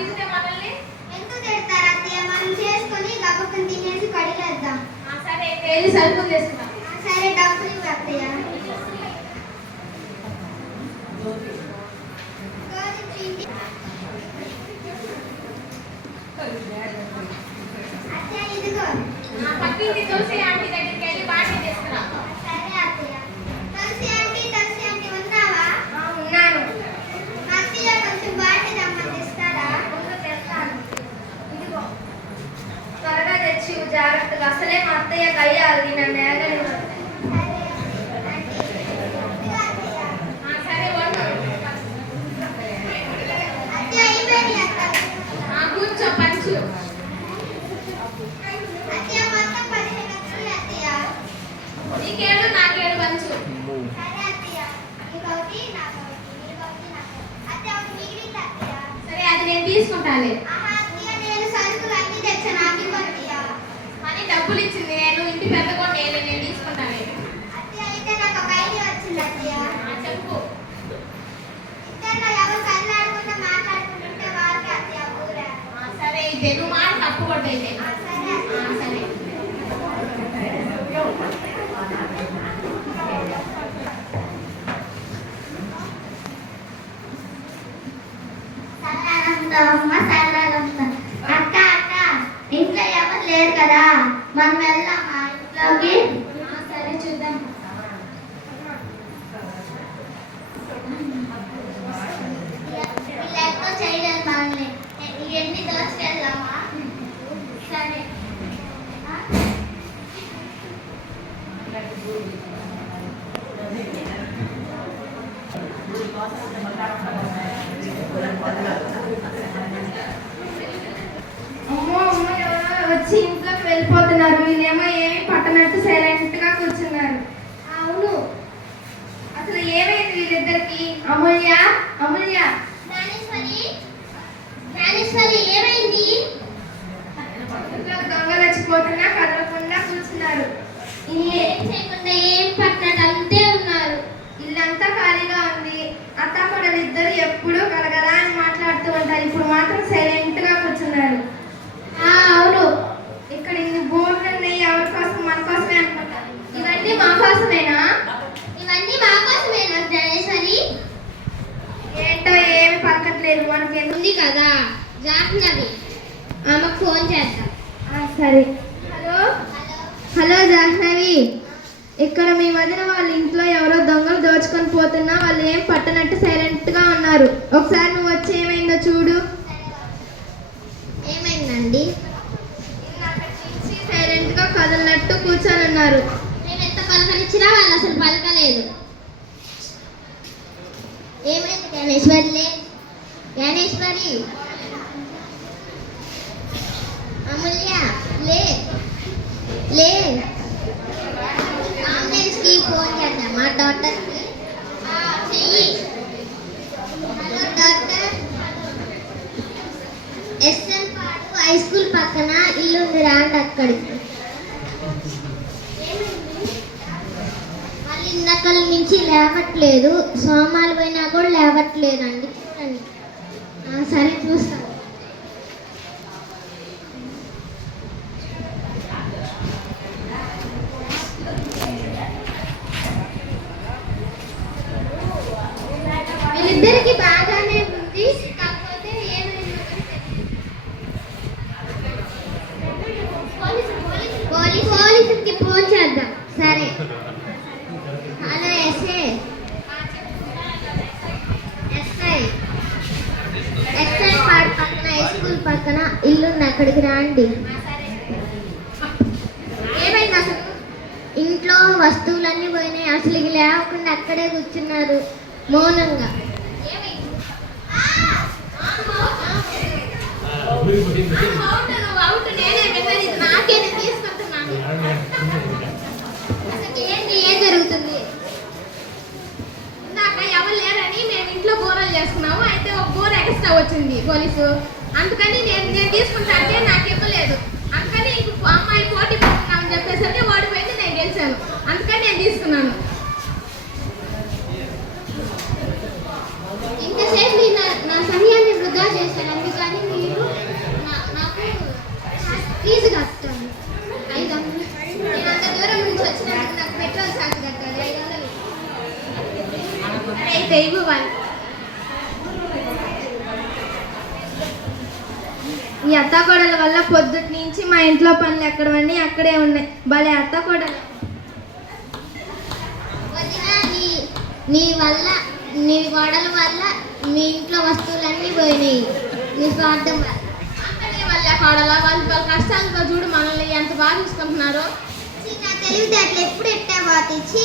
మనల్ని? ఎందుకు తిడతారు అత్తయ్య? మనం చేసుకొని గబక్కన తినేసి కడిగేద్దాం. సరే అయితే వెళ్ళి సరుకులు తీసుకున్నాం ఆ, సరే డబ్బులు ఇవ్వు అత్తయ్య. గోధుమ పిండి. అత్తయ్య ఇదిగో. ఆ, పక్కింటి తులసి ఆంటీ దగ్గరికి వెళ్ళి బాగా తీసుకురా సరే అత్తయ్య తులసి ఆంటీ తులసి ఆంటీ ఉన్నావా ఉన్నాను అత్తయ్య కొంచెం బాటి రమ్మని ఇస్తారా ఇదిగో త్వరగా తెచ్చి ఇవ్వు జాగ్రత్తగా అసలే మా అత్తయ్య కయ్యాలి నన్ను ఏగలేదు సరే ఆంటీ ఇదిగో అత్తయ్య ఆ, సరే వండు అత్తయ్య అయిపోయింది అత్తయ్య ఆ, కూర్చో పంచు అత్తయ్య మొత్తం పదిహేను వచ్చింది అత్తయ్య నీకేడు నాకేడు పంచు సరే అత్తయ్య నీకొకటి నాకొకటి నీకొకటి నాకొకటి అత్తయ్య ఒకటి మిగిలింది అత్తయ్య సరే అది నేను తీసుకుంటాలే ఆహా అత్తయ్య నేను సరుకులు అన్నీ తెచ్చా నాకు ఇవ్వు అత్తయ్య కానీ డబ్బులు ఇచ్చింది నేను ఇంటి పెద్ద కూడా నేను నేను తీసుకుంటాలే అత్తయ్య అయితే నాకు ఒక ఐడియా వచ్చింది అత్తయ్య. ఆ, చెప్పు. ఇద్దరిలో ఎవరు కళ్ళాడకుండా మాట్లాడుకుంటుంటే వాళ్ళకి అత్తయ్య ఊరే. ఆ, సరే అయితే నువ్వు మాట తప్పు కొట్టయితే ఆ, సరే. అత్తయ్య. ఆ, సరే. సరళమ్మ సరళమ్మ అక్క అక్క ఇంట్లో ఎవరు లేరు కదా? మనం వెళ్దాం మా ఇంట్లోకి సరే చూద్దాం వీళ్ళెక్కో చేయలేదు మనల్ని ఇవన్నీ దోచుకెళ్దామా సరే. ఆ? అమ్మో అమ్మో ఎవరో వచ్చి ఇంట్లోకి వెళ్ళిపోతున్నారు వీళ్ళేమో ఏమీ పట్టనట్టు సైలెంట్గా కూర్చున్నారు. అవును. అసలు ఏమైంది వీళ్ళిద్దరికి? అమూల్య అమూల్య. జ్ఞానేశ్వరి జ్ఞానేశ్వరి ఏమైంది ఇంట్లో దొంగలు వచ్చిపోతున్నా కదలకుండా కూర్చున్నారు ఇల్లే ఏం చేయకుండా ఏం పట్టినట్టు అంతే ఉన్నారు ఇల్లంతా ఖాళీగా ఉంది అత్తాపడలు ఇద్దరు ఎప్పుడూ కలగలా అని మాట్లాడుతూ ఉంటారు ఇప్పుడు మాత్రం సైలెంట్గా కూర్చున్నారు ఆ, అవును ఇక్కడ ఇన్ని బోర్డులు ఉన్నాయి ఎవరి కోసం మన కోసమే అనుకుంటారు ఇవన్నీ మా కోసమేనా ఇవన్నీ మా కోసమేనా జ్ఞానేశ్వరి ఏంటో ఏమి పలకట్లేదు మనకి ఎందుకు ఉంది కదా జాహ్నవి ఆమెకు ఫోన్ చేద్దాం ఆ, సరే. హలో? హలో జాహ్నవి. ఇక్కడ మీ వదిన వాళ్ళ ఇంట్లో ఎవరో దొంగలు దోచుకొని పోతున్నా వాళ్ళు ఏం పట్టనట్టు సైలెంట్గా ఉన్నారు. ఒకసారి నువ్వు వచ్చి ఏమైందో చూడు. ఏమైందండి? సైలెంట్గా కదలనట్టు కూర్చొని ఉన్నారు. మేము ఎంత పలకరించినా వాళ్ళు అసలు పలకలేదు. ఏమైంది జ్ఞానేశ్వరి లే జ్ఞానేశ్వరి? అమూల్య? లే. లే. అంబులెన్స్కి ఫోన్ చేద్దాం మా చెయ్యి. Hello doctor SN Padu high school పక్కన ఇల్లు ఉంది రాండి అక్కడికి. వాళ్ళు ఇందాకల నుంచి లేవట్లేదు. సోమాలు పోయినా కూడా లేవట్లేదండి. ఇద్దరికి బాగానే ఉంది. కాకపోతే ఏమైందో పోలీస్ పోలీసుకి ఫోన్ చేద్దాం. సరే. Hello SA SI. ఎస్ఐ పాడు పక్కన హై స్కూల్ పక్కన ఇల్లుంది. అక్కడికి రండి. ఏమైంది అసలు? ఇంట్లో వస్తువులన్నీ పోయినాయి. అసలు లేకుండా అక్కడే కూర్చున్నారు. మౌనంగా ఏమైంది అవుట్ నువ్వు అవుట్ నేనే విన్నది ఇది నాకే నేను తీసుకుంటున్నాను అసలు ఏంటి ఏం జరుగుతుంది ఇందాక ఎవరు లేరని మేము ఇంట్లో బోరలు చేసుకున్నాము అయితే ఒక బోర్ ఎక్స్ట్రా వచ్చింది పోలీసు. అందుకని నేను నేను తీసుకుంటా అంటే నా ఇవ్వలేదు అందుకని ఇంక అమ్మాయి పోటీ పడుతున్నామని చెప్పేసరికి ఓడిపోయింది నేను గెలిచాను అందుకని నేను తీసుకున్నాను ఇంతసేపు మీరు నా- నా సమయాన్ని వృధా చేశారు అందుకని మీ చేయవు వాళ్ళు ఈ అత్తకోడల వల్ల పొద్దుటి నుంచి మా ఇంట్లో పనులు ఎక్కడవన్నీ అక్కడే ఉన్నాయి. భలే అత్తకోడలు. వదిన నీ నీ వల్ల నీ గొడవల వల్ల మీ ఇంట్లో వస్తువులన్నీ పోయినాయి. నీ స్వార్థం వల్ల. వాళ్ళ కోడల వాళ్ళు వాళ్ళ కష్టాలతో చూడు మనల్ని ఎంత బాగా చూసుకుంటున్నారో. ఛీ, నా తెలివితేటలు ఎప్పుడు ఎట్టా బాతిచ్చి